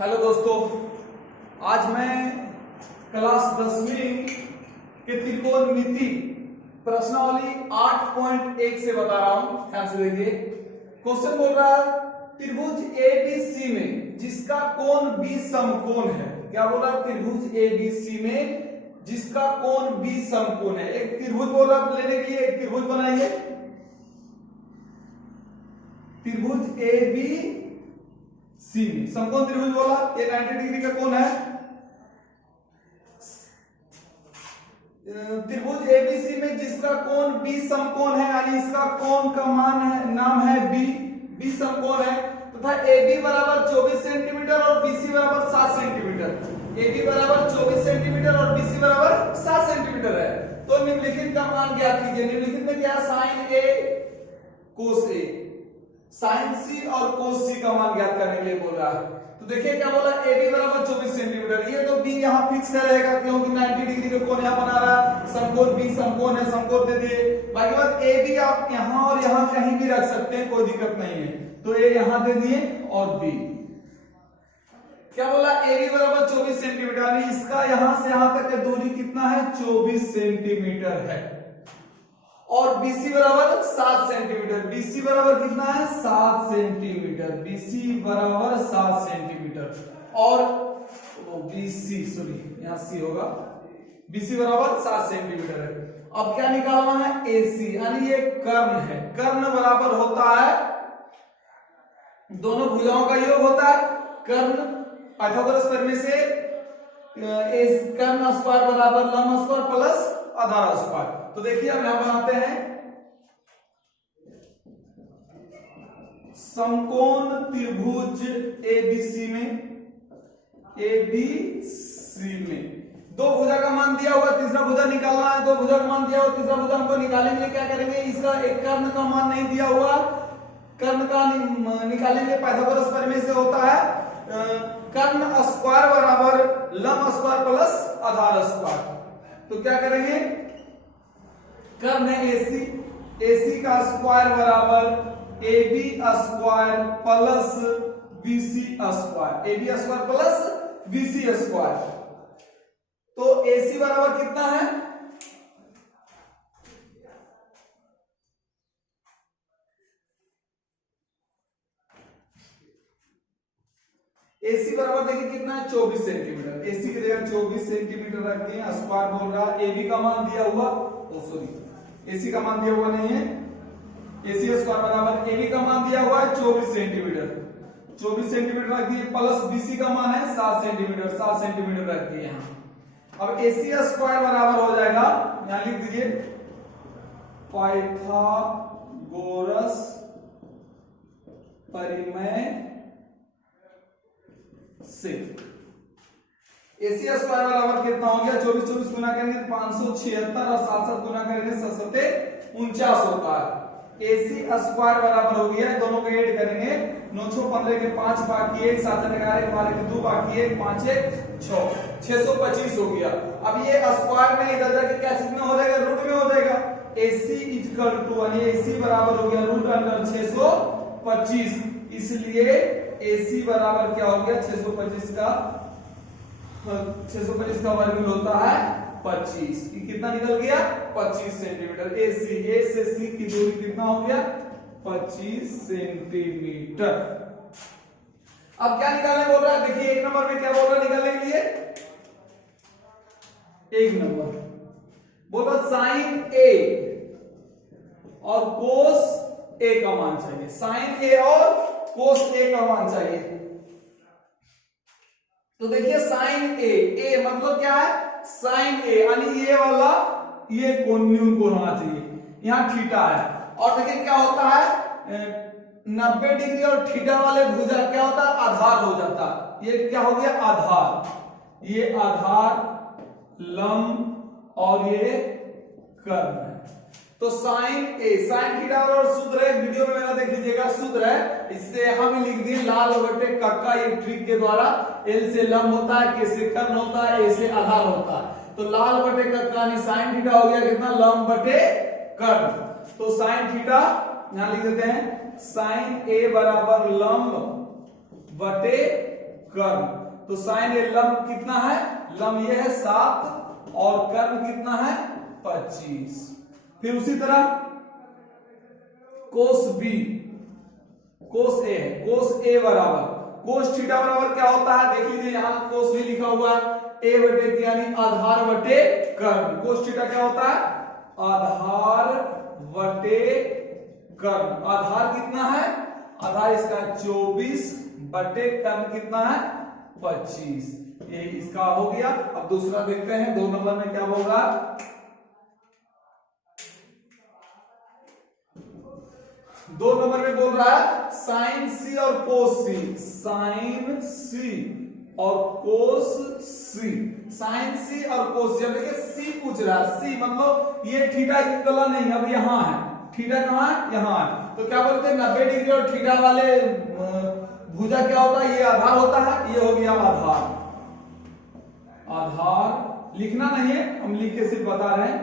Hello दोस्तों, आज मैं क्लास 10वीं के त्रिकोणमिति प्रश्नावली 8.1 से बता रहा हूं। ध्यान से देखिए, क्वेश्चन बोल रहा है त्रिभुज एबीसी में जिसका कोण बी समकोण है। क्या बोल रहा है? त्रिभुज एबीसी में जिसका कोण बी समकोण है। एक त्रिभुज बोल रहा है, लेने के लिए एक त्रिभुज बनाइए। त्रिभुज एबी सी में समकोण त्रिभुज बोला, ये 90 डिग्री का कोण है। त्रिभुज एबीसी में जिसका कोण बी समकोण है, यानी इसका कोण का मान है, नाम है बी समकोण है, तथा AB बराबर 24 सेंटीमीटर और BC बराबर 7 सेंटीमीटर। AB बराबर 24 सेंटीमीटर और BC बराबर 7 सेंटीमीटर है। तो निम्नलिखित का मान ज्ञात कीजिए। निम्नलिखित में क्या है? Sine A cos A, sine C और कोस C का मान ज्ञात करने के लिए बोल रहा है। तो देखिए क्या बोला, AB बराबर 24 सेंटीमीटर। ये तो B यहाँ फिक्स रहेगा क्योंकि 90 डिग्री का कोण यहाँ बना रहा है। समकोण B समकोण है, समकोण दे दिए। बाकी बात AB आप यहाँ और यहाँ कहीं भी रख सकते हैं, कोई दिक्कत नहीं है। तो A यहाँ दे दिए और B क्या बोला, AB बराबर 24 सेंटीमीटर, यानी इसका यहां से यहां तक की दूरी कितना है? 24 सेंटीमीटर है। और BC बराबर 7 सेंटीमीटर। BC बराबर कितना है? 7 सेंटीमीटर। BC बराबर 7 सेंटीमीटर और BC सॉरी यहां C होगा। BC बराबर 7 सेंटीमीटर है। अब क्या निकालना है? AC, यानी ये कर्ण है। कर्ण बराबर होता है, दोनों भुजाओं का योग होता है कर्ण। पाइथागोरस प्रमेय से कर्ण स्क्वायर बराबर लंब स्क्वायर प्लस आधार स्क्वायर। तो देखिए हम यहां बनाते हैं समकोण त्रिभुज एबीसी में दो भुजा का मान दिया हुआ, तीसरा भुजा निकालना है। दो भुजा का मान दिया हुआ, तीसरा भुजा हमको निकालेंगे। क्या करेंगे? इसका एक कर्ण का मान नहीं दिया हुआ, कर्ण का निकालेंगे। पाइथागोरस प्रमेय से होता है कर्ण स्क्वायर बराबर लंब स्क्वायर प्लस आधार स्क्वायर। तो क्या करेंगे? कर्ण है AC का स्क्वायर बराबर AB square plus BC square. AB square plus BC square. तो AC बराबर कितना है? AC बराबर देखिए कितना है? 24 सेंटीमीटर। AC की जगह 24 सेंटीमीटर रख दिए। स्क्वायर बोल रहा है, AB का मान दिया हुआ, AC का मान दिया हुआ नहीं है। AC स्क्वायर बराबर AB का मान दिया हुआ है 24 सेंटीमीटर। 24 सेंटीमीटर रख दिए प्लस BC का मान है 7 सेंटीमीटर। 7 सेंटीमीटर रख दिए यहाँ। अब AC स्क्वायर बराबर हो जाएगा, यहां लिख दीजिए पाइथागोरस प्रमेय से AC स्क्वायर बराबर कितना हो गया? 24 गुना करेंगे 576 और 7 गुना करेंगे 7 49 होता है। AC स्क्वायर बराबर हो गया, दोनों को ऐड करेंगे 9 6 15 के 5 बाकी 1 7 11 12 के 2 बाकी 1 5 1 6 625 हो गया। अब ये स्क्वायर में इधर जाके क्या चीज में हो जाएगा? रूट में हो जाएगा। AC इक्वल टू यानी AC बराबर हो गया रूट अंडर 625। इसलिए AC बराबर क्या हो गया? 625 का वर्गमूल होता है 25। कितना निकल गया? 25 सेंटीमीटर। AC A से C की दूरी कितना हो गया? 25 सेंटीमीटर। अब क्या निकालने बोल रहा है? देखिए एक नंबर में क्या बोल रहा है निकालने के लिए? एक नंबर बोल रहा साइन A और कोस A का मान चाहिए। साइन A और कोस A का मान चाहिए। तो देखिए साइन A मतलब क्या है? साइन A यानी ये वाला ये कोण न्यून कोण होना चाहिए। यहां थीटा है और देखिए क्या होता है 90 डिग्री और थीटा वाले भुजा क्या होता है? आधार हो जाता है। ये क्या हो गया? आधार। ये आधार, लंब और ये कर्ण है। तो साइन थीटा और सूत्र है, वीडियो में मेरा देख लीजिएगा, सूत्र है। इससे हम लिख दिए लाल बटे कक्का, ये ट्रिक के द्वारा। L से लंब होता है, K से कर्ण होता है, A से आधार होता है। तो लाल बटे कक्का यानी साइन थीटा हो गया कितना? लंब बटे कर्ण। तो साइन थीटा यहां लिख देते हैं, साइन A बराबर लंब बटे कर्ण। तो साइन ए लंब कितना है, लंब ये है 7 और कर्ण कितना है 25। फिर उसी तरह कोस बी, कोस ए है, कोस ए बराबर कोस थीटा बराबर क्या होता है, देख लीजिए यहां कोस भी लिखा हुआ है, ए बटे यानी आधार बटे कर्ण। कोस थीटा क्या होता है, आधार बटे कर्ण। आधार कितना है, आधार इसका 24 बटे कर्ण कितना है 25। ये इसका हो गया। अब दूसरा देखते हैं 2 नंबर में क्या होगा। 2 नंबर में बोल रहा है साइन सी और कोस सी, साइन सी और कोस सी, साइन सी और कोस सी। अब देखिए सी पूछ रहा है, सी मतलब ये थीटा वाला नहीं, अब यहां है, थीटा कहां है, यहां है। तो क्या बोलते हैं 90 डिग्री और थीटा वाले भुजा क्या होता है, ये आधार होता है, ये हो गया आधार। आधार लिखना नहीं है, हम लिख के सिर्फ बता रहे हैं।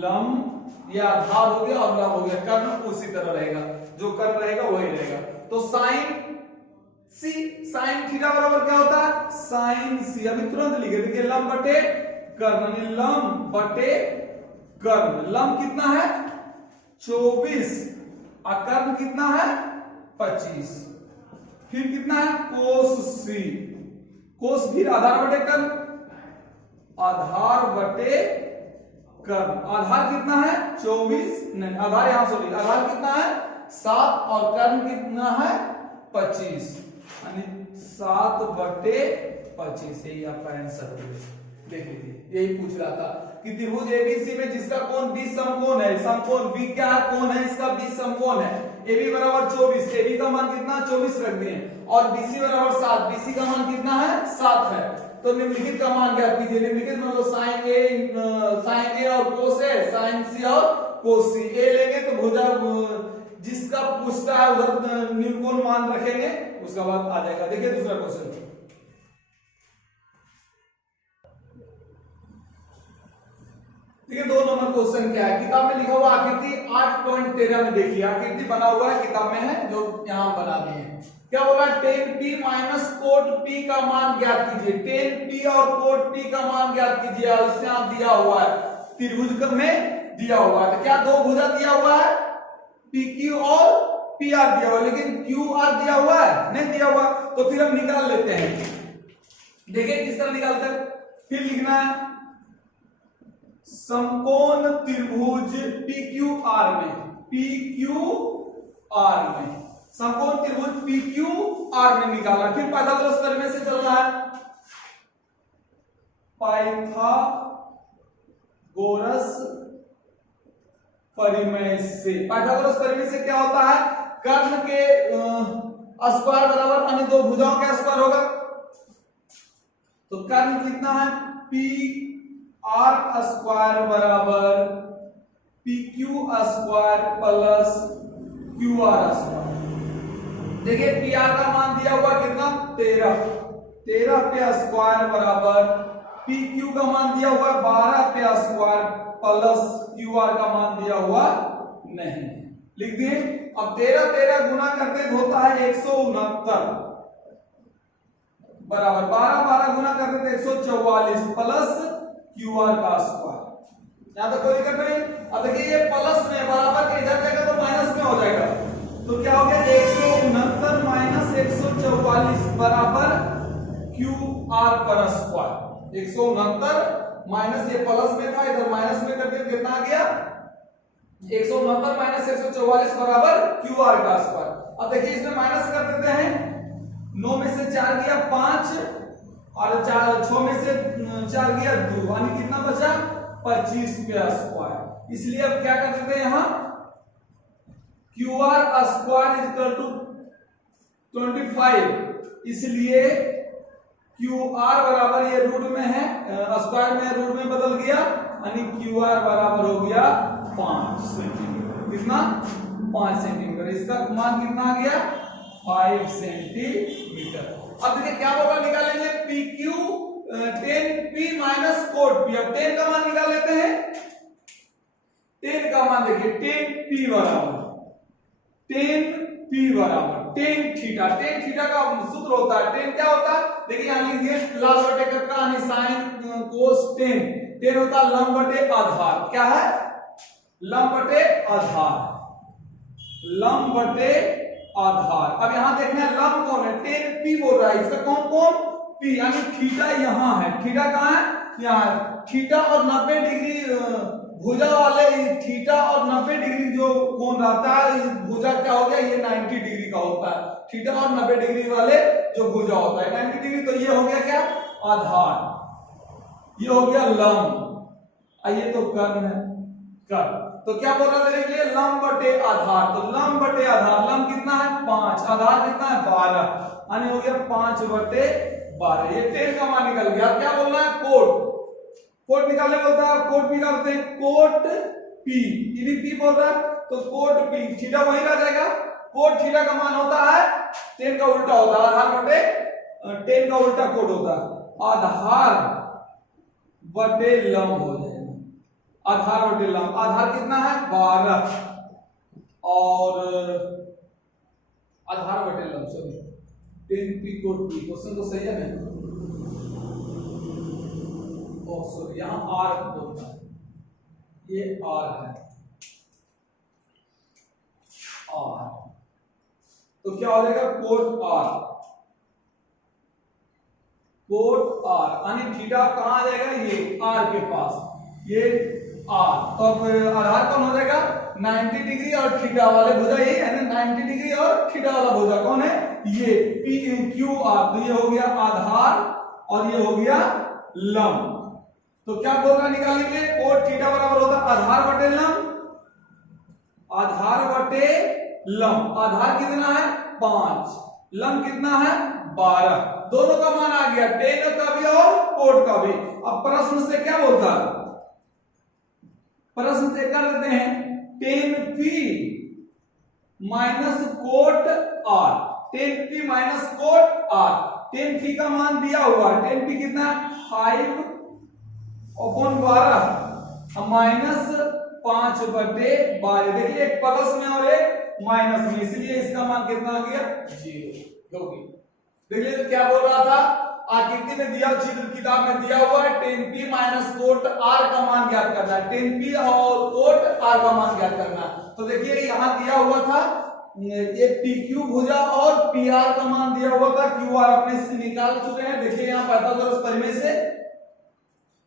लंब ये आधार हो गया और लंब हो गया, कर्ण उसी तरह रहेगा, जो कर्ण रहेगा वही रहेगा। तो साइन सी, साइन थीटा बराबर क्या होता है, साइन सी। अभी तुरंत लिखे, देखिए लंब बटे कर्ण, लंब बटे कर्ण। लंब कितना है 24 और कर्ण कितना है 25। फिर कितना है कोस सी, कोस फिर आधार बटे कर्ण, आधार बटे कर्ण। आधार कितना है 24, नहीं आधार यहां सॉरी, आधार कितना है 7 और कर्ण कितना है 25, यानी 7 बटे 25। यही आपका आंसर हो गया। देख लीजिए यही पूछ रहा था कि त्रिभुज एबीसी में जिसका कोण बी समकोण है, समकोण बी क्या है, कोण है इसका बी समकोण है। AB बराबर 24, AB का मान कितना 24 रख दिए, और BC बराबर 7, BC का मान कितना है 7 है। तो निम्नलिखित का मान ज्ञात कीजिए। निम्नलिखित मतलब साइन ए और कोस ए, साइन सी और कोस सी। ए लेंगे तो भुजा जिसका पूछता है उधर निम्नकोण मान रखेंगे, उसका बाद आ जाएगा। देखिए दूसरा क्वेश्चन, देखिए 2 नंबर क्वेश्चन क्या है, किताब में लिखा हुआ आकृति 8.13 में देखिए, आकृति बना हुआ है किताब में है, जो यहां बना दिए हैं। क्या बोला, tan p minus cot p का मान ज्ञात कीजिए। tan p और कोट p का मान ज्ञात कीजिए। इसमें आप दिया हुआ है त्रिभुज में दिया हुआ है, तो क्या 2 भुजा दिया हुआ है pq और pr दिया हुआ है, लेकिन qr दिया हुआ है नहीं दिया हुआ, तो फिर हम निकाल लेते हैं। देखिए किस तरह निकालकर, फिर लिखना है समकोण त्रिभुज PQR में, PQR में समकोण त्रिभुज PQR में निकालना। फिर पाइथागोरस प्रमेय से चलना है, पाइथागोरस परिमेय से। पाइथागोरस परिमेय से क्या होता है, कर्ण के स्क्वायर बराबर अन्य 2 भुजाओं का स्क्वायर होगा। तो कर्ण कितना है PR स्क्वायर बराबर PQ square plus QR square. देखिए PR का मान दिया हुआ कितना 13, 13 पे स्क्वायर बराबर PQ का मान दिया हुआ 12 पे स्क्वायर प्लस QR का मान दिया हुआ नहीं, लिख दिए। अब 13 13 गुना करते होता है 169 बराबर 12 12 गुना करते थे 144 प्लस QR का स्क्वायर। यहां तक कोई दिक्कत नहीं। अब देखिए ये प्लस में बराबर के इधर जाएगा तो माइनस में हो जाएगा, तो क्या हो गया 169 माइनस 144 बराबर QR पर स्क्वायर। 169 माइनस ये प्लस में था, इधर माइनस में करके कितना आ गया 169 माइनस 144 बराबर QR का स्क्वायर। अब देखिए इसमें माइनस कर देते हैं, 9 में से 4 गया 5 और 6 में से 4 गया 2, यानी कितना बचा 25 पे स्क्वायर। इसलिए अब क्या कर देते हैं यहां QR square is equal to 25, इसलिए QR बराबर ये रूट में है, स्क्वायर में रूट में बदल गया, यानी QR बराबर हो गया 5 सेंटीमीटर। कितना 5 सेंटीमीटर। इसका मान कितना आ गया 5 सेंटीमीटर। अब देखिए क्या होगा, निकालेंगे PQ tan P minus cot P। अब tan का मान निकाल लेते हैं। tan का मान देखिए tan P बराबर टेन थीटा। टेन थीटा का सूत्र होता है, टेन क्या होता है, देखिए यहां लिख दिए लाल बटे कक्का यानी साइन कोस टेन। टेन होता है लंब बटे आधार। क्या है, लंब बटे आधार, लंब बटे आधार। अब यहां देखना है लंब कौन है, टेन पी बोल रहा है, इसका कौन कौन, पी, यानी थीटा यहां है। थीटा कहां है, यहां है। थीटा और 90 डिग्री भुजा वाले, थीटा और 90 डिग्री जो कोण रहता है, भुजा क्या हो गया, ये 90 डिग्री का होता है। थीटा और 90 डिग्री वाले जो भुजा होता है 90 डिग्री, तो ये हो गया क्या, आधार, ये हो गया लंब, ये तो कर्ण है, कर्ण। तो क्या बोल रहा है मेरे लिए, लंब बटे आधार। तो लंब बटे आधार, लंब कितना है 5, आधार कितना है 12, यानी हो गया 5 बटे 12। ये 10 का मान निकल गया। क्या बोलना है, कोट, कोट निकालने बोलता है, कोट निकालते हैं, कोट पी, ये भी पी बोल रहा है, तो कोट पी, थीटा वही रह जाएगा। कोट थीटा का मान होता है 10 का उल्टा होता है, आधार बटे 10 का उल्टा कोट होता है, आधार बटे लंब हो जाएगा, आधार बटे लंब। आधार कितना है 12 और आधार बटे लंब, sorry 10 P cot P, question तो सही है ना, सॉरी यहां आर बोलता है, ये आर है, आर, तो क्या हो जाएगा कोट आर, कोट आर, यानी थीटा कहां आ जाएगा, ये आर के पास, ये आर। तो अब आधार कौन हो जाएगा 90 डिग्री और थीटा वाले भुजा ये है ना, 90 डिग्री और थीटा वाला भुजा कौन है, ये पी क्यू आर। तो ये हो गया आधार और ये हो गया लंब। तो क्या बोल रहा है निकालेंगे, कोट थीटा बराबर होता है आधार बटे लंब, आधार बटे लंब। आधार कितना है 5, लंब कितना है 12, दोनों का मान आ गया, 10 का भी और कोट का भी। अब प्रश्न से क्या बोलता है, प्रश्न से कर लेते हैं 10 P minus cot R, 10 P minus cot R. 10 P का मान दिया हुआ, 10 पी कितना 5 अपॉन 12 माइनस 5 बटे 12। देखिए एक प्लस में और एक माइनस में, इसलिए इसका मान कितना हो गया 0 होगी। देखिए तो क्या बोल रहा था, आकृति में दिया, चित्र किताब में दिया हुआ है 10p माइनस कोट आर का मान ज्ञात करना है, 10p और कोट आर का मान ज्ञात करना है। तो देखिए यहां दिया हुआ था ये pq भुजा और pr का मान दिया हुआ था, qr अपने से निकाल चुके हैं। देखिए यहां पाइथागोरस प्रमेय से,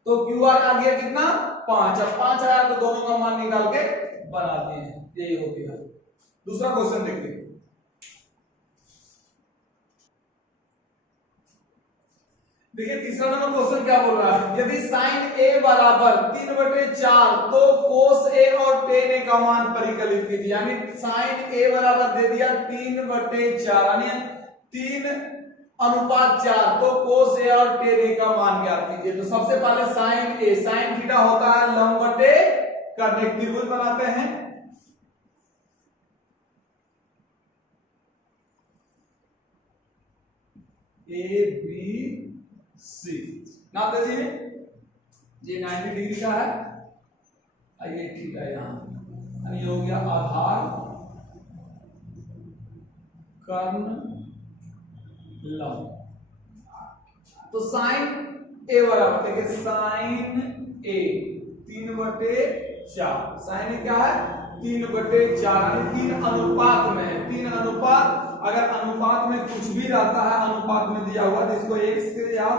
तो qr आ गया कितना 5, अब 5 आया तो दोनों का मान निकाल के बना दिए हैं, यही हो गया। दूसरा क्वेश्चन देखिए, देखिए तीसरा नंबर क्वेश्चन क्या बोल रहा है, यदि साइन a बराबर 3/4 तो कोस a और tan a का मान परिकलित कीजिए। यानी साइन a बराबर दे दिया 3/4 यानी 3:4, तो कोस a और tan a का मान ज्ञात कीजिए। तो सबसे पहले साइन a, साइन थीटा होता है लंब बटे कर्ण, एक त्रिभुज बनाते हैं, ए बी सी, नाप दीजिए, ये 90 डिग्री का है, ये थीटा यहां, ये हो गया आधार कर्ण लंब। तो साइन ए बराबर, देखिए साइन ए 3/4, साइन ए क्या है 3/4, यानी 3 अनुपात में है, 3 अनुपात। अगर अनुपात में कुछ भी रहता है, अनुपात में दिया हुआ, तो इसको x या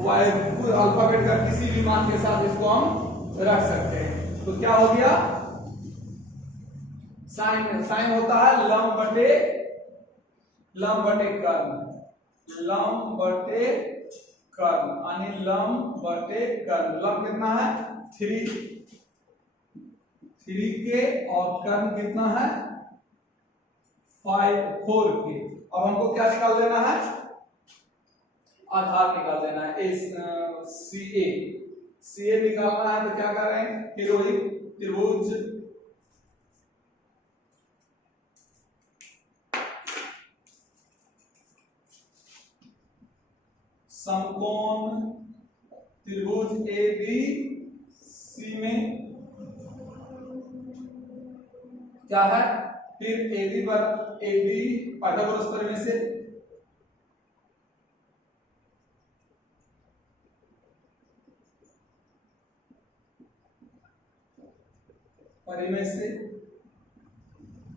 y अल्फाबेट का किसी भी मान के साथ इसको हम रख सकते हैं। तो क्या हो गया, साइन, साइन होता है लंब बटे कर्ण, लंब बटे कर्ण, यानी लंब बटे कर्ण। लंब कितना है 3 के और कर्ण कितना है 4 के। अब हमको क्या निकाल देना है, आधार निकाल देना है, सी ए निकालना है। तो क्या कर रहे हैं, त्रिभुज समकोण त्रिभुज ए बी सी में क्या है फिर AB पाइथागोरस प्रमेय से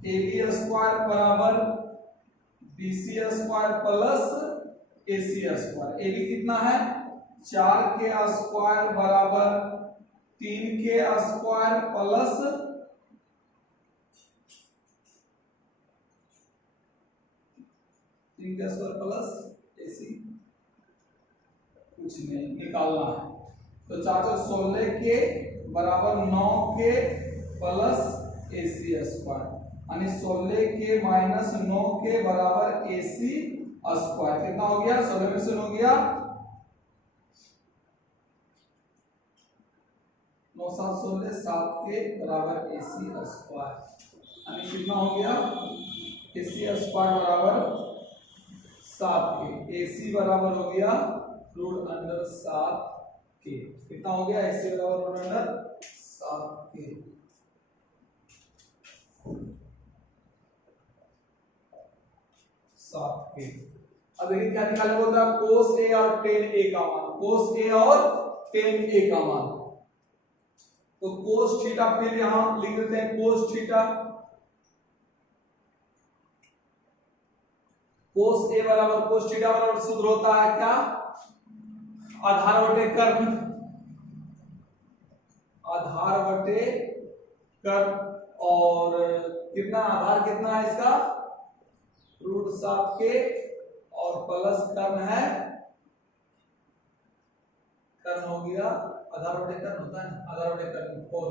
AB स्क्वायर बराबर BC square plus AC square. AB कितना है 4 के स्क्वायर बराबर 3 के स्क्वायर प्लस 3 के स्क्वायर प्लस AC कुछ नहीं निकालना है। तो 4 4 16 के बराबर 9 के प्लस AC स्क्वायर यानी 16 के माइनस 9 के बराबर AC स्क्वायर। कितना हो गया 16 में से 9 गया 9 7 16 7 के बराबर AC स्क्वायर यानी कितना हो गया AC स्क्वायर बराबर 7 के। AC बराबर हो गया रूट अंडर 7 के। कितना हो गया AC बराबर रूट अंडर 7 के। अब देखिए क्या निकालना होता है cos A और tan A का मान। cos A और tan A का मान तो cos थीटा फिर यहां लिख देते हैं cos थीटा। cos A बराबर cos थीटा बराबर सूत्र होता है क्या आधार बटे कर्ण। आधार बटे कर्ण और कितना आधार कितना है इसका रूट 7 के और प्लस कर्ण है कर्ण हो गया आधार बटे कर्ण होता है ना आधार बटे कर्ण 4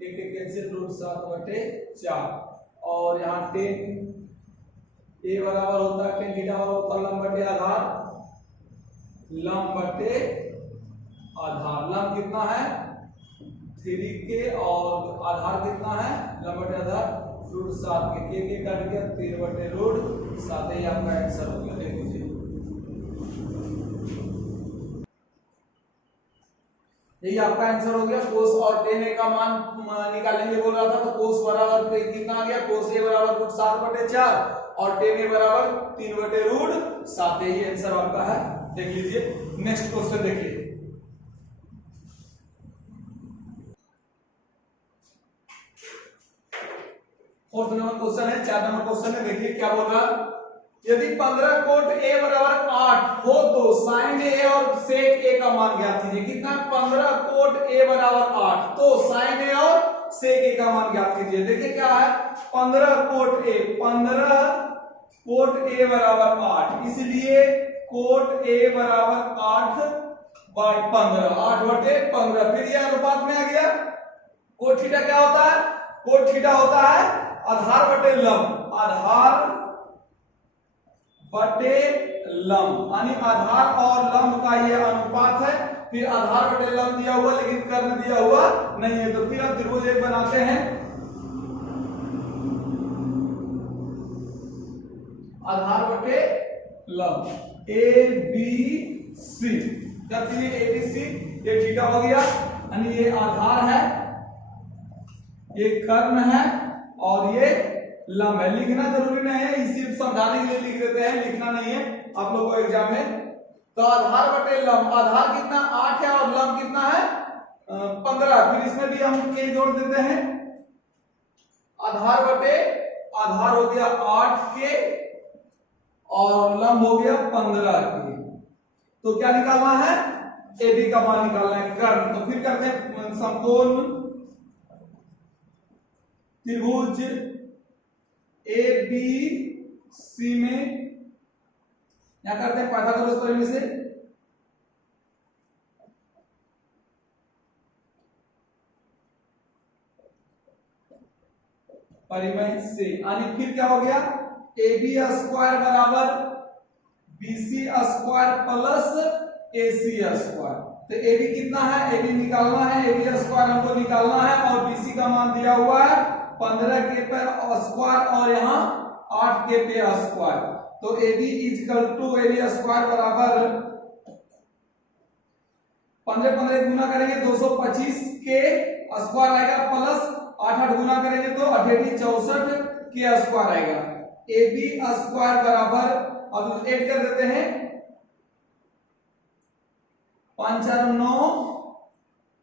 के कैंसिल रूट 7 बटे 4 और यहाँ tan A बराबर होता है tan थीटा बराबर होता है लंब बटे आधार लंब बटे आधार। लंब कितना है 3 के और आधार कितना है लंब बटे आधार रूट 7 के काट गया 3 बटे रूट 7 ही आपका आंसर हो गया। देख लीजिए यही आपका आंसर हो गया। cos और tan A का मान निकालेंगे बोल रहा था तो cos बराबर कितना आ गया cos A बराबर रूट 7 बटे 4 और tan A बराबर 3 बटे रूट 7। यही आंसर आपका है। देख लीजिए नेक्स्ट क्वेश्चन देखिए फोर्थ नंबर क्वेश्चन है 4 नंबर क्वेश्चन है। देखिए क्या बोल रहा यदि 15 कोट A बराबर 8 हो तो sin A और sec A का मान ज्ञात कीजिए। कितना 15 कोट A बराबर 8 तो sin A और sec A का मान ज्ञात कीजिए। देखिए क्या है 15 कोट A बराबर 8 इसलिए कोट A बराबर 8 बाय 15 8 बटे 15 फिर यह अनुपात में आ गया। कोट थीटा क्या होता है कोट थीटा होता है आधार बटे लंब आधार बटे लंब यानी आधार और लंब का यह अनुपात है। फिर आधार बटे लंब दिया हुआ लेकिन कर्ण दिया हुआ नहीं है तो फिर हम त्रिभुज एक बनाते हैं आधार बटे लंब ABC कर दीजिए ABC ये थीटा हो गया यानी ये आधार है ये कर्ण है और ये लंब है। लिखना जरूरी नहीं है इसी समझाने के लिए लिख देते हैं लिखना नहीं है आप लोगों को एग्जाम में। तो आधार बटे लंब आधार कितना 8 है और लंब कितना है 15 फिर इसमें भी हम के जोड़ देते हैं आधार बटे आधार हो गया 8 के और लंब हो गया 15 के। तो क्या निकालना है AB का मान निकालना है कर्ण। तो फिर करते हैं समकोण त्रिभुज ABC में क्या करते हैं पाइथागोरस प्रमेय से यानी फिर क्या हो गया AB स्क्वायर बराबर BC square plus AC square. तो AB कितना है AB निकालना है AB स्क्वायर हमको निकालना है और BC का मान दिया हुआ है 15 के पे स्क्वायर और यहाँ 8 के पे स्क्वायर। तो AB equal to AB square बराबर 15 15 गुना करेंगे 225 के स्क्वायर आएगा प्लस 8 8 गुना करेंगे तो 8 64 के स्क्वायर आएगा। ए बी स्क्वायर बराबर, अब ऐड कर देते हैं, 5 4 9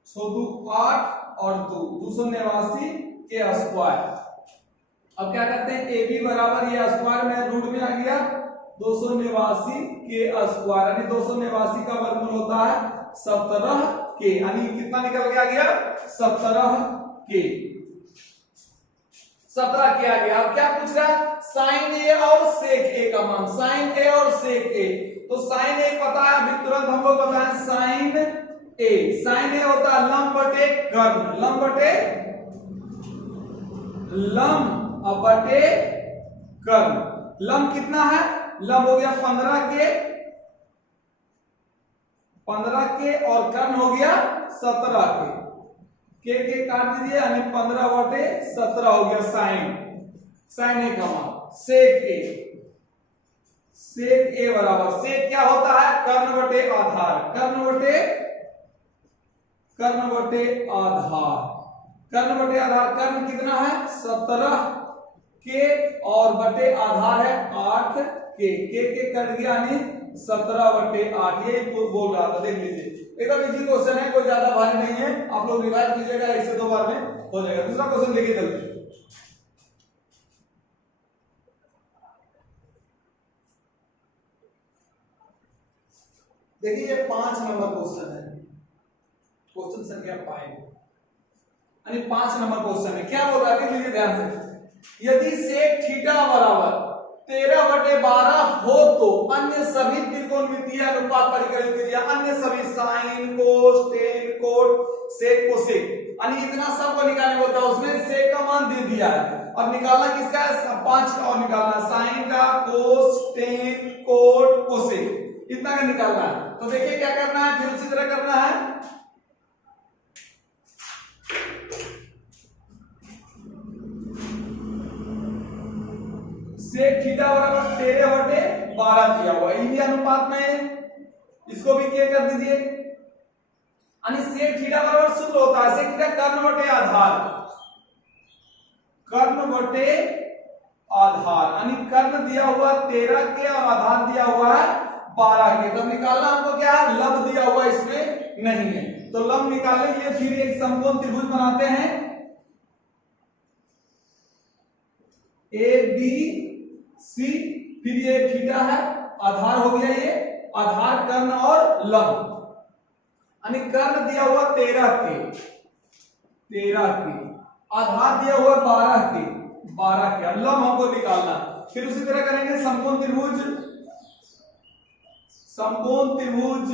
6 2 8 और 289 के स्क्वायर। अब क्या करते हैं, ए बी बराबर ये स्क्वायर में रूट में आ गया 289 के स्क्वायर, यानी 289 का वर्गमूल होता है 17 के, यानी कितना निकल के आ गया 17 के, 17 के आ गया। अब क्या पूछ रहा है, साइन ए और सेक ए का मान, साइन ए और सेक ए। तो साइन ए पता है, अभी तुरंत हम लोग पता है साइन ए, साइन ए होता है लंब बटे कर्ण, लंब बटे कर्ण। लंब कितना है, लंब हो गया 15 के और कर्ण हो गया 17 के काट दीजिए, यानी 15 बटे 17 हो गया साइन ए का मान। सेक ए बराबर, सेक क्या होता है, कर्ण बटे आधार, कर्ण बटे आधार। कर्ण कितना है 17 के और बटे आधार है 8 के कट गया, यानी 17 बटे 8। ये बोल रहा था, देख लीजिए एकदम इजी क्वेश्चन है, कोई ज्यादा भारी नहीं है, आप लोग रिवाइज कीजिएगा, 1 से 2 बार में हो जाएगा। दूसरा क्वेश्चन देखिए जल्दी, देखिए ये 5 नंबर क्वेश्चन है, क्वेश्चन संख्या 5, यानी 5 नंबर क्वेश्चन है। क्या बोल रहा है, देख लीजिए ध्यान से, यदि सेक थीटा बराबर 13/12 हो तो अन्य सभी त्रिकोणमितीय अनुपात परिकलित कीजिए। अन्य सभी sine cos tan cot sec cosec, यानी इतना सब को निकालने होता है, उसमें सेक का मान दे दिया है। अब निकालना किसका है, 5 का और निकालना, साइन का, कोस टेन कोट कोसेक, इतना का निकालना है। तो देखिए क्या करना है, फिर उसी तरह करना है, सेक थीटा बराबर 13/12 दिया हुआ, ये भी अनुपात में है, इसको भी क्या कर दीजिए, यानी सेक थीटा बराबर सूत्र होता है, सेक थीटा कर्ण बटे आधार, यानी कर्ण दिया हुआ 13 के और आधार दिया हुआ है 12 के। तब निकालना हमको क्या है, लंब दिया हुआ इसमें नहीं है, तो लंब निकालने के लिए फिर एक समकोण त्रिभुज बनाते हैं, ए बी सी, फिर ये थीटा है, आधार हो गया ये, आधार कर्ण और लंब, यानी कर्ण दिया हुआ 13 के, आधार दिया हुआ 12 के, अब लंब हमको निकालना। फिर उसी तरह करेंगे समकोण त्रिभुज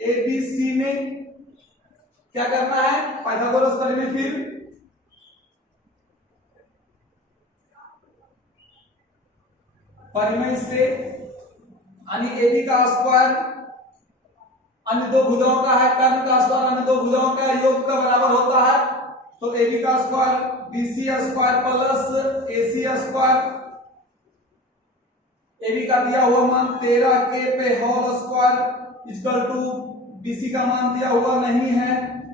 ए बी सी में क्या करना है, पाइथागोरस परिमेय, फिर परिमेय से, यानी ए बी का स्क्वायर अन्य दो भुजाओं का है, कर्ण का स्क्वायर अन्य दो भुजाओं का योग का बराबर होता है, तो ए बी का square BC square plus AC square, A B का दिया हुआ मान 13 के पे whole square equal to BC का मान दिया हुआ नहीं है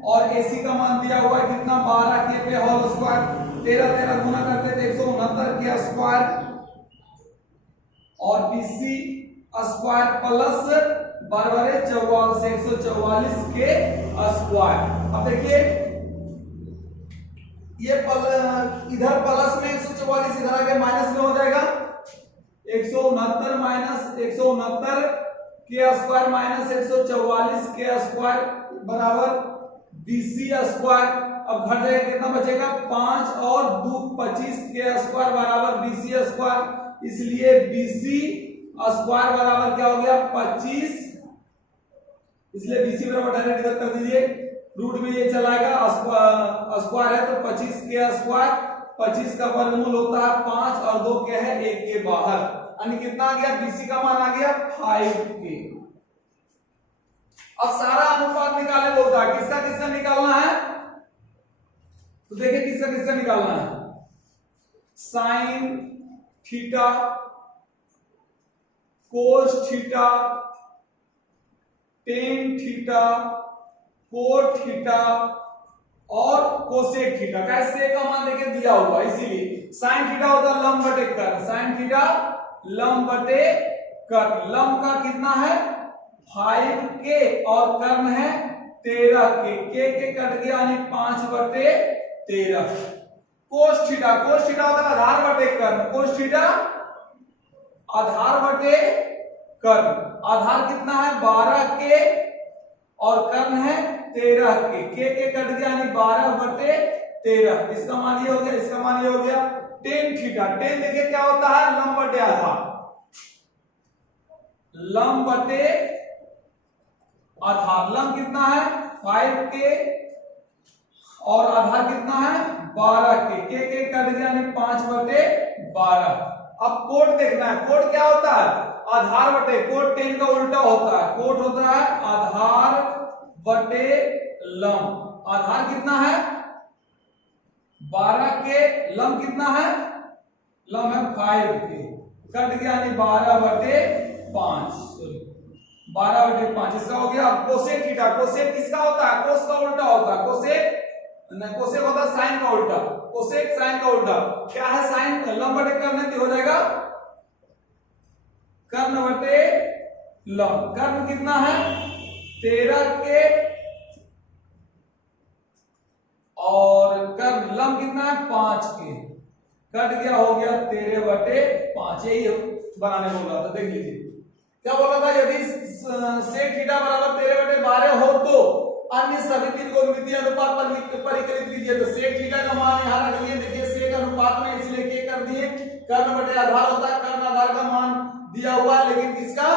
और एसी का मान दिया हुआ है कितना 12 के पे होल स्क्वायर, 13 गुना करते थे 169 के स्क्वायर और बीसी स्क्वायर प्लस बराबर 144 के स्क्वायर। अब देखिए ये इधर प्लस में 144, इधर आके माइनस में हो जाएगा, 169 माइनस 169 के स्क्वायर माइनस 144 के स्क्वायर बराबर बीसी स्क्वायर। अब घट जाएगा, कितना बचेगा 5 और 2 25 के स्क्वायर बराबर बीसी स्क्वायर, इसलिए बीसी स्क्वायर बराबर क्या हो गया 25, इसलिए बीसी बराबर डायरेक्ट इधर कर दीजिए, रूट में ये चलाएगा, स्क्वायर है तो 25 के स्क्वायर, 25 का वर्गमूल होता है 5 और 2 क्या है 1 के बाहर, यानी कितना आ गया बीसी का मान आ गया 5 के। अब सारा अनुपात निकाले बोलता है, किसका किसका निकालना है, तो देखिए किसका किसका निकालना है, sine theta cos theta tan theta cot theta और कोसेक थीटा। कैसे का मान देखिए दिया हुआ, इसीलिए साइन थीटा होता है लंब बटे कर्ण, साइन थीटा लंब बटे कर्ण। लंब का कितना है 5k और कर्ण है 13k, के कट गया यानी 5/13। कोस थीटा होता है आधार बटे कर्ण, कोस थीटा आधार बटे कर्ण। आधार कितना है 12k और कर्ण है 13k, के कट गया यानी 12/13। इसका मान ये हो गया, इसका मान ये हो गया। टेन थीटा, टेन देखिए क्या होता है लंब बटे आधार, लंब बटे आधार। लंब कितना है 5k और आधार कितना है 12k, के कट गया यानी 5/12। अब कोट देखना है, कोट क्या होता है आधार बटे, कोट 10 का उल्टा होता है, कोट होता है आधार बटे लंब। आधार कितना है 12k, लंब कितना है, लंब है 5k, कट गया यानी 12/5, 12/5 इसका हो गया। अब कोसेक थीटा, कोसेक किसका होता है कोस का उल्टा होता है, कोसेक कोसेक होता है साइन का उल्टा, कोसेक साइन का उल्टा। क्या है साइन लंब बटे कर्ण हो जाएगा कर्ण बटे लंब। कर्ण कितना है 13k और कर्ण लंब कितना है 5k, कट गया हो गया 13/5। यही बनाने बोल रहा था, देख लीजिए क्या बोल रहा था, यदि सेक थीटा बराबर 13/12 हो तो अन्य सभी त्रिकोणमितीय अनुपात पर परिकलित कीजिए। तो सेक थीटा का मान यहां रख लिए, देखिए सेक अनुपात में इसलिए के कर दिए, कर्ण बटे आधार होता है, कर्ण आधार का मान दिया हुआ है लेकिन किसका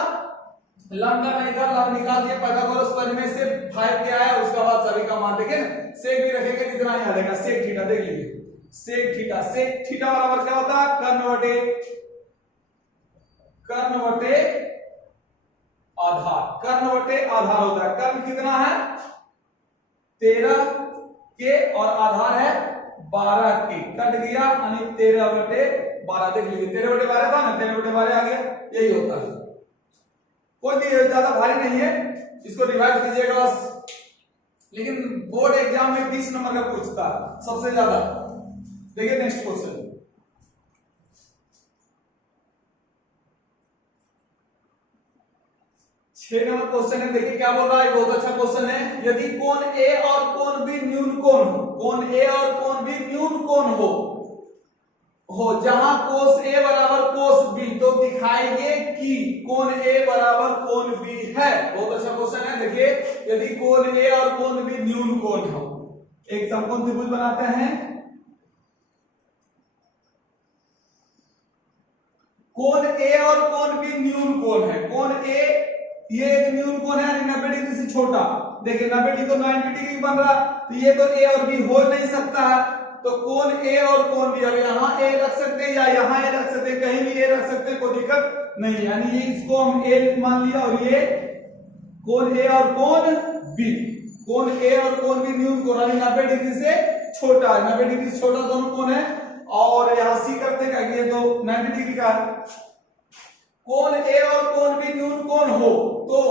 लंब का नहीं था, लंब निकाल दिए पाइथागोरस प्रमेय से 5 के आया, उसके बाद सभी का मान देखें सेक भी रखेंगे कितना ही आ जाएगा। सेक थीटा देख लीजिए, सेक थीटा बराबर क्या होता है कर्ण बटे आधार, कर्ण बटे आधार होता है। कर्ण कितना है 13k और आधार है 12k, कट गया यानी 13/12। देख लीजिए 13/12 था ना, 13/12 आ गया, यही होता है। कोई ज्यादा भारी नहीं है, इसको रिवाइज कीजिएगा बस। लेकिन बोर्ड एग्जाम में 20 नंबर का पूछता है सबसे ज्यादा। देखिए नेक्स्ट क्वेश्चन, 6 नंबर क्वेश्चन है। देखिए क्या बोल रहा है, बहुत अच्छा क्वेश्चन है। यदि कोण ए और कोण बी न्यून कोण हो, कोण ए और कोण बी न्यून कोण हो जहां कोस ए बराबर कोस बी, तो दिखाएंगे कि कोण ए बराबर कोण बी है। बहुत अच्छा क्वेश्चन है। देखिए यदि कोण ए और कोण बी न्यून कोण हो, एक समकोण त्रिभुज बनाते हैं। कोण ए और कोण बी न्यून कोण है। कोण ए ये एक न्यून कोण है 90 डिग्री से छोटा, देखिए 90 डिग्री तो 90 डिग्री बन रहा, तो ये तो ए और बी हो नहीं सकता है। तो कोण ए और कोण बी, अब यहां ए रख सकते हैं या यहां ए रख सकते हैं, कहीं भी ए रख सकते हैं, कोई दिक्कत नहीं। यानी ये इसको हम ए मान लिया और ये कोण ए और कोण बी, कोण ए और कोण बी न्यून कोण यानी 90 डिग्री से छोटा है, 90 डिग्री से छोटा दोनों कोण है। और यहां सी करते हैं ये तो 90 डिग्री का है। कोण ए और कोण बी न्यून कोण हो, तो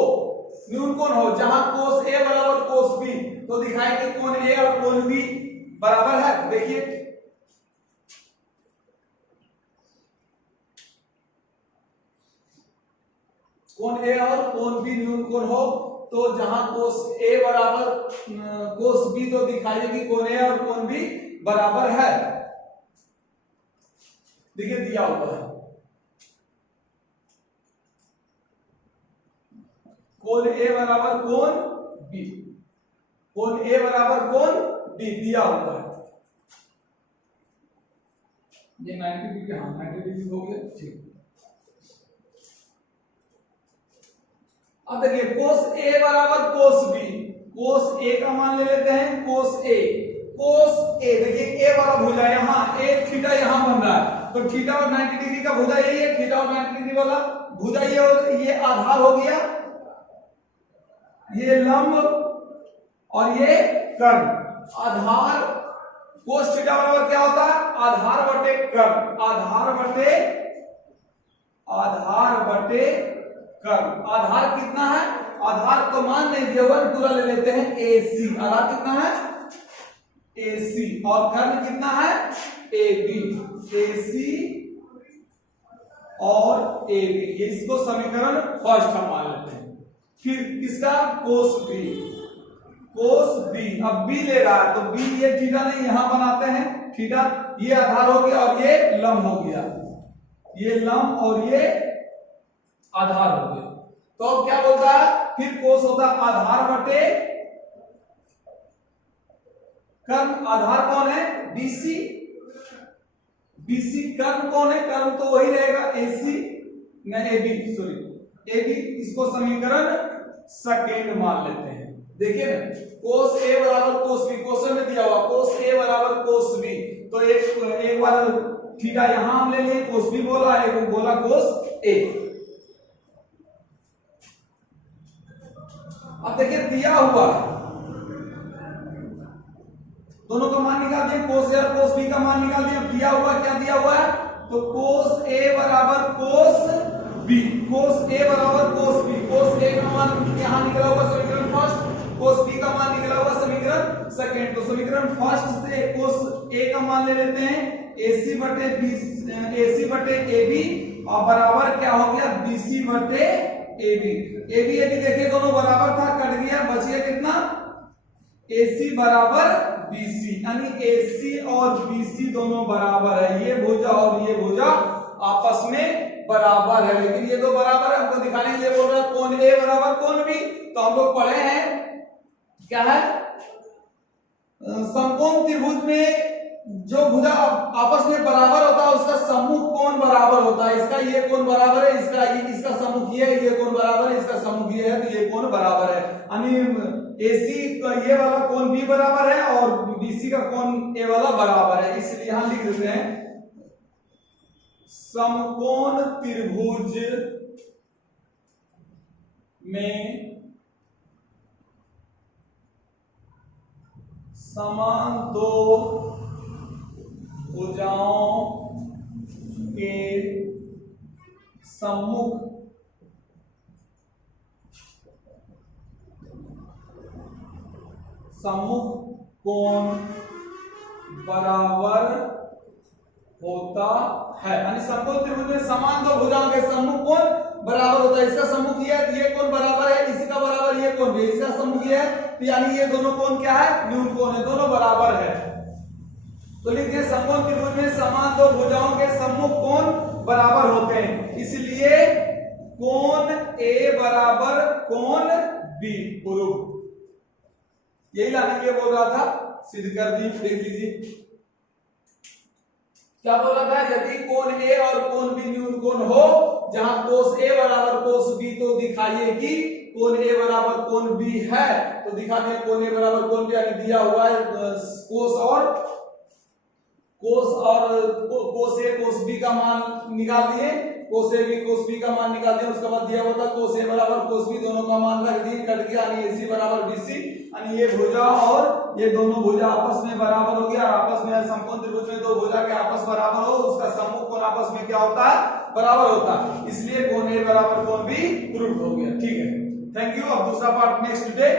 न्यून कोण हो जहां कोस ए बराबर कोस बी, तो दिखाएंगे कोण ए और कोण बी बराबर है। देखिए कोण ए और कोण बी न्यून कोण हो तो जहां कोस ए बराबर कोस बी, तो दिखाइए कि कोण ए और कोण बी बराबर है। देखिए दिया हुआ है कोण ए बराबर कोण बी, कोण ए बराबर कोण बी दिया हुआ है। ये 90 डिग्री, हाँ 90 डिग्री हो गया, ठीक। अब देखिए कोस ए बराबर कोस बी, कोस ए का मान ले लेते हैं कोस ए, कोस ए देखिए ए वाला भुजा यहां, ए थीटा यहां बन रहा है, तो थीटा और 90 डिग्री का भुजा यही है, थीटा और 90 डिग्री वाला भुजा ये आधार हो गया, ये लंब और ये कर्ण। आधार कोस थीटा बराबर क्या होता है आधार बटे कर्ण, आधार बटे कर्ण। आधार कितना है, आधार तो मान नहीं दिया हुआ, पूरा ले लेते हैं AC। आधार कितना है AC और कर्ण कितना है AB, AC और AB, ये इसको समीकरण फर्स्ट हम मान लेते हैं। फिर किसका कोस B, कोस B, अब B ले रहा है तो B ये थीटा नहीं यहां बनाते हैं, थीटा ये आधार हो गया और ये लंब हो गया, ये लंब और ये आधार हो गया। तो अब क्या बोलता है, फिर कोस होता है आधार बटे कर्ण, आधार कौन है BC, BC कर्ण कौन है, कर्ण तो वही रहेगा AC न AB, सॉरी AB, इसको समीकरण सेकेंड मान लेते हैं। देखिए ना, कोस A बराबर कोस B, क्वेश्चन में दिया हुआ कोस A बराबर कोस B, तो एक बार थीटा यहां हम ले लिए, कोस B बोला, एक बोला कोस A। अब देखिए दिया हुआ दोनों का मान निकाल दिए, कोस A और कोस B का मान निकाल दिया। दिया हुआ क्या दिया हुआ है, तो कोस A बराबर कोस B, कोस A बराबर कोस B, कोस A का मान यहां निकला हुआ समीकरण फर्स्ट, कोस B का मान निकला हुआ समीकरण सेकंड। तो समीकरण फर्स्ट से कोस A का मान ले लेते हैं AC बटे B, AC बटे AB और बराबर क्या हो गया BC बटे AB। AB देखिए दोनों बराबर था, कट गया, बच गया कितना AC बराबर BC, यानी AC और BC दोनों बराबर है, ये भुजा और ये भुजा आपस में बराबर है, लेकिन ये दो बराबर है, हमको दिखाने के लिए बोल रहा है कोण A बराबर कोण B। तो हम लोग पढ़े हैं क्या है, समकोण त्रिभुज में जो भुजा आपस में बराबर होता है उसका सम्मुख कोण बराबर होता है, इसका ये कोण बराबर है, इसका सम्मुख ये कोण बराबर है, इसका सम्मुख ये है, तो ये कोण बराबर है, यानी AC का ये वाला कोण B बराबर है और BC का कोण A वाला बराबर है, इसलिए यहां लिख देते हैं समकोण त्रिभुज में समान दो भुजाओं के सम्मुख कोण बराबर होता है, यानी समकोण त्रिभुज में समान दो भुजाओं के सम्मुख कोण बराबर होता है, इसका सम्मुख ये कोण बराबर है, इसी का बराबर ये कोण भी, इसका सम्मुख ये है, तो यानी ये दोनों कोण क्या है न्यून कोण है, दोनों बराबर है। तो लिख दिए समकोण त्रिभुज में समान दो भुजाओं के सम्मुख कोण बराबर होते हैं, इसलिए कोण A बराबर कोण B पूर्व, यही लाने के लिए बोल रहा था, सिद्ध कर दी। देख लीजिए क्या बोल रहा था, यदि कोण A और कोण B न्यून कोण हो, जहां कोस A बराबर कोस B, तो दिखाइए कि कोण A बराबर कोण B है, तो दिखा दें कोण A बराबर कोण B, यानी दिया हुआ है कोस A कोस B का मान निकाल दिए, कोस A B कोस B का मान निकाल दिया, उसके बाद दिया हुआ था कोस A बराबर कोस B, दोनों का मान रख दिए, कट गया, यानी AC बराबर BC, यानी ये भुजा और ये दोनों भुजा आपस में बराबर हो गया, आपस में समकोण त्रिभुज में दो भुजा के आपस बराबर हो, उसका सम्मुख कोण आपस में क्या होता है बराबर होता है, इसलिए कोण A बराबर कोण B प्रूव हो गया। ठीक है, थैंक यू। अब दूसरा पार्ट नेक्स्ट डे